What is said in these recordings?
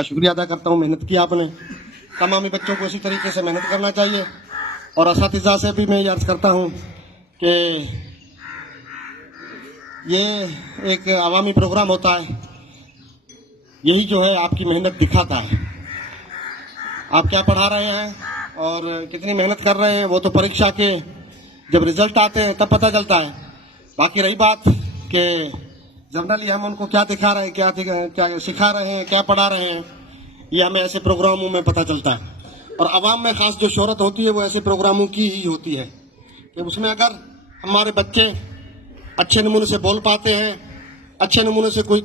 का शुक्रिया अदा करता हूँ। मेहनत की आपने, तमामी बच्चों को इसी तरीके से मेहनत करना चाहिए। और असातिज़ा से भी मैं ये अर्ज़ करता हूँ कि ये एक अवामी प्रोग्राम होता है, यही जो है आपकी मेहनत दिखाता है। आप क्या पढ़ा रहे हैं और कितनी मेहनत कर रहे हैं वो तो परीक्षा के जब रिजल्ट आते हैं तब पता चलता है। बाकी रही बात कि जनरली हम उनको क्या दिखा रहे हैं, क्या सिखा रहे हैं, क्या पढ़ा रहे हैं, ये हमें ऐसे प्रोग्रामों में पता चलता है। और आवाम में ख़ास जो शोहरत होती है वो ऐसे प्रोग्रामों की ही होती है कि उसमें अगर हमारे बच्चे अच्छे नमूने से बोल पाते हैं, अच्छे नमूने से कोई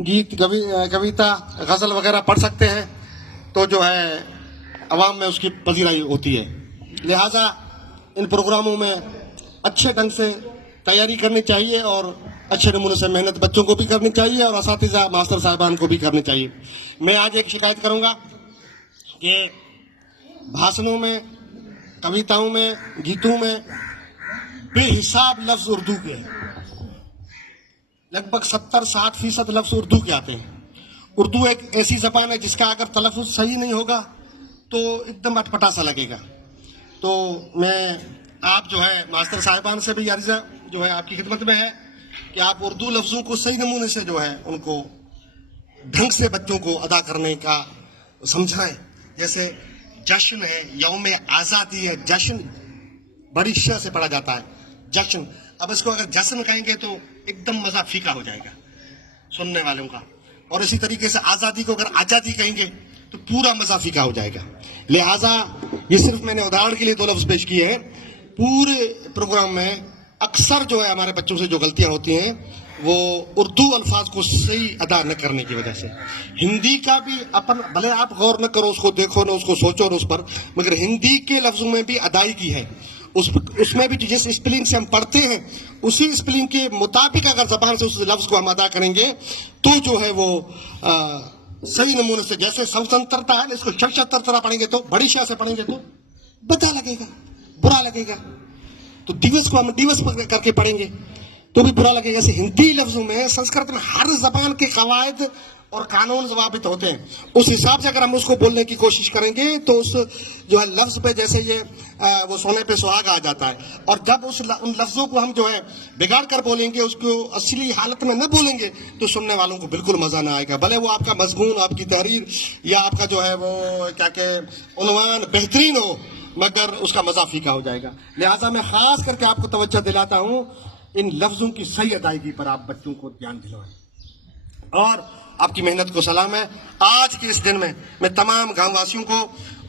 गीत कविता गज़ल वगैरह पढ़ सकते हैं, तो जो है अवाम में उसकी पजीराई होती है। लिहाजा इन प्रोग्रामों में अच्छे ढंग से तैयारी करनी चाहिए और अच्छे नमूने से मेहनत बच्चों को भी करनी चाहिए और असातिज़ा मास्टर साहिबान को भी करनी चाहिए। मैं आज एक शिकायत करूंगा कि भाषणों में, कविताओं में, गीतों में बेहिसाब लफ्ज़ उर्दू के, लगभग 70-60% लफ्ज़ उर्दू के आते हैं। उर्दू एक ऐसी ज़बान है जिसका अगर तलफ़्फ़ुज़ सही नहीं होगा तो एकदम अटपटा सा लगेगा। तो मैं आप जो है मास्टर साहिबान से भी अर्ज़ा जो है आपकी खिदमत में है कि आप उर्दू लफ्ज़ों को सही नमूने से जो है उनको ढंग से बच्चों को अदा करने का समझाएं। जैसे जश्न है, यौम आज़ादी है, जश्न बड़ी श से पढ़ा जाता है, जश्न। अब इसको अगर जश्न कहेंगे तो एकदम मज़ा फीका हो जाएगा सुनने वालों का, और इसी तरीके से आज़ादी को अगर आज़ादी कहेंगे तो पूरा मज़ा फीका हो जाएगा। लिहाजा ये सिर्फ मैंने उदाहरण के लिए दो लफ्ज़ पेश किए हैं। पूरे प्रोग्राम में अक्सर जो है हमारे बच्चों से जो गलतियां होती हैं वो उर्दू अल्फाज को सही अदा न करने की वजह से। हिंदी का भी अपन भले आप गौर न करो, उसको देखो न उसको सोचो न उस पर, मगर हिंदी के लफ्ज़ों में भी अदायगी है। उसमें भी जिस स्पेलिंग से हम पढ़ते हैं उसी स्पेलिंग के मुताबिक अगर ज़बान से उस लफ्ज़ को हम अदा करेंगे तो जो है वो सही नमूने से, जैसे स्वतंत्रता है इसको तरह पढ़ेंगे तो, बड़ी शाह से पढ़ेंगे तो बता लगेगा, बुरा लगेगा। तो दिवस को हम दिवस करके पढ़ेंगे तो भी बुरा लगेगा। जैसे हिंदी लफ्ज़ों में, संस्कृत में हर ज़बान के कवायद और कानून ज़वाबित होते हैं, उस हिसाब से अगर हम उसको बोलने की कोशिश करेंगे तो उस जो है लफ्ज़ पे जैसे ये वो सोने पे सुहागा आ जाता है। और जब उन लफ्ज़ों को हम जो है बिगाड़ कर बोलेंगे, उसको असली हालत में न बोलेंगे तो सुनने वालों को बिल्कुल मज़ा ना आएगा। भले वो आपका मज़मून, आपकी तहरीर या आपका जो है वो क्या के उन्वान बेहतरीन हो, मगर उसका मज़ा फीका हो जाएगा। लिहाजा मैं ख़ास करके आपको तवज्जो दिलाता हूँ, इन लफ्ज़ों की सही अदायगी पर आप बच्चों को ध्यान दिलवाएं। और आपकी मेहनत को सलाम है। आज के इस दिन में मैं तमाम गाँव वासियों को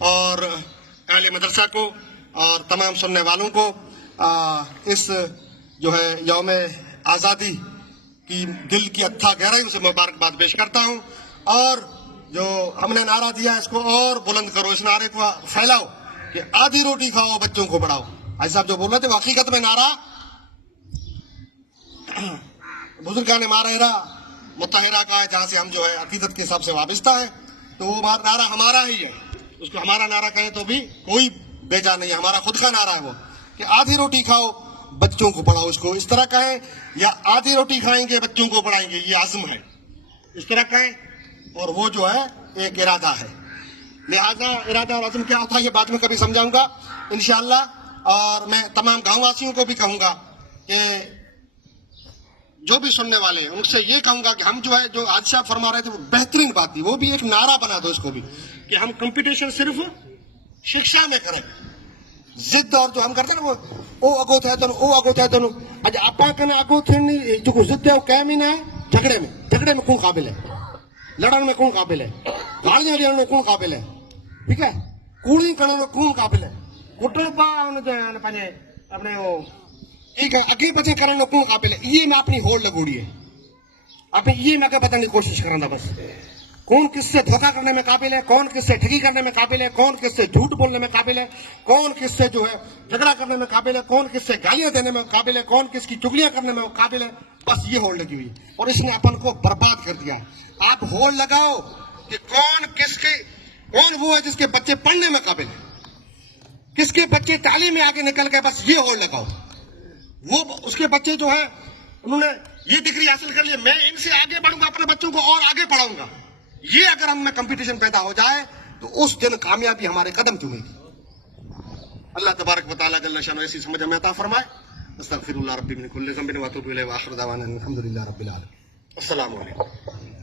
और अहले मदरसा को और तमाम सुनने वालों को इस जो है यौम आज़ादी की दिल की अथाह गहराइयों से मुबारकबाद पेश करता हूँ। और जो हमने नारा दिया इसको और बुलंद करो, इस नारे को फैलाओ कि आधी रोटी खाओ बच्चों को पढ़ाओ। भाई साहब जो बोल रहे थे वो हकीकत में नारा बुजुर्गान माहिरा मुत्तहिरा का है, जहाँ से हम जो है अकीदत के हिसाब से वाबस्ता है, तो वो नारा हमारा ही है। उसको हमारा नारा कहें तो भी कोई बेजा नहीं है, हमारा खुद का नारा है वो कि आधी रोटी खाओ बच्चों को पढ़ाओ। इसको इस तरह कहें, या आधी रोटी खाएंगे बच्चों को पढ़ाएंगे, ये आज़म है, इस तरह कहें। और वो जो है एक इरादा है। लिहाजा इरादा और आज़म क्या होता है ये बाद में कभी समझाऊंगा इंशाअल्लाह। और मैं तमाम गाँव वासियों को भी कहूँगा कि जो भी सुनने वाले हैं उनसे ये कहूँगा कि हम जो है, जो आज साहब फरमा रहे थे वो बेहतरीन बात थी, वो भी एक नारा बना दो इसको भी कि हम कंपटीशन सिर्फ शिक्षा में करें। जिद और जो हम करते हैं ना वो ओ अगो थे तो आज आपा कने अगो थे नहीं, जो जिद है वो कैम ही ना है। झगड़े में कौन काबिल है, लड़न में कौन काबिल है, गालियां देने में कौन काबिल है, ठीक है, कूड़ी करने में कौन काबिल है, कुटल पा अपने वो ठीक है अगे बचे करने में कौन काबिल है। ये मैं अपनी होड़ लगोड़ी है, अपनी ये मैं बताने की कोशिश करूंगा बस। कौन किससे धोखा करने में काबिल है, कौन किससे ठगी करने में काबिल है, कौन किससे झूठ बोलने में काबिल है, कौन किससे जो है झगड़ा करने में काबिल है, कौन किससे गालियां देने में काबिल है, कौन किसकी चुगलियां करने में काबिल है। बस ये होड़ लगी हुई और इसने अपन को बर्बाद कर दिया। आप होड़ लगाओ कि कौन वो है जिसके बच्चे पढ़ने में काबिल है, किसके बच्चे तालीम में आगे निकल गए, बस ये होड़ लगाओ। वो उसके बच्चे जो है उन्होंने ये डिग्री हासिल कर ली, मैं इनसे आगे बढ़ूंगा, अपने बच्चों को और आगे पढ़ाऊंगा, یہ اگر ہم میں کمپٹیشن پیدا ہو جائے تو اس دن کامیابی ہمارے قدم چومے گی. اللہ تبارک و تعالیٰ جل شانہ ایسی سمجھ ہمیں عطا فرمائے. استغفر اللہ ربی من کل ذنب واتوب الیہ واخر دعوانا الحمد للہ رب العالمین. السلام علیکم.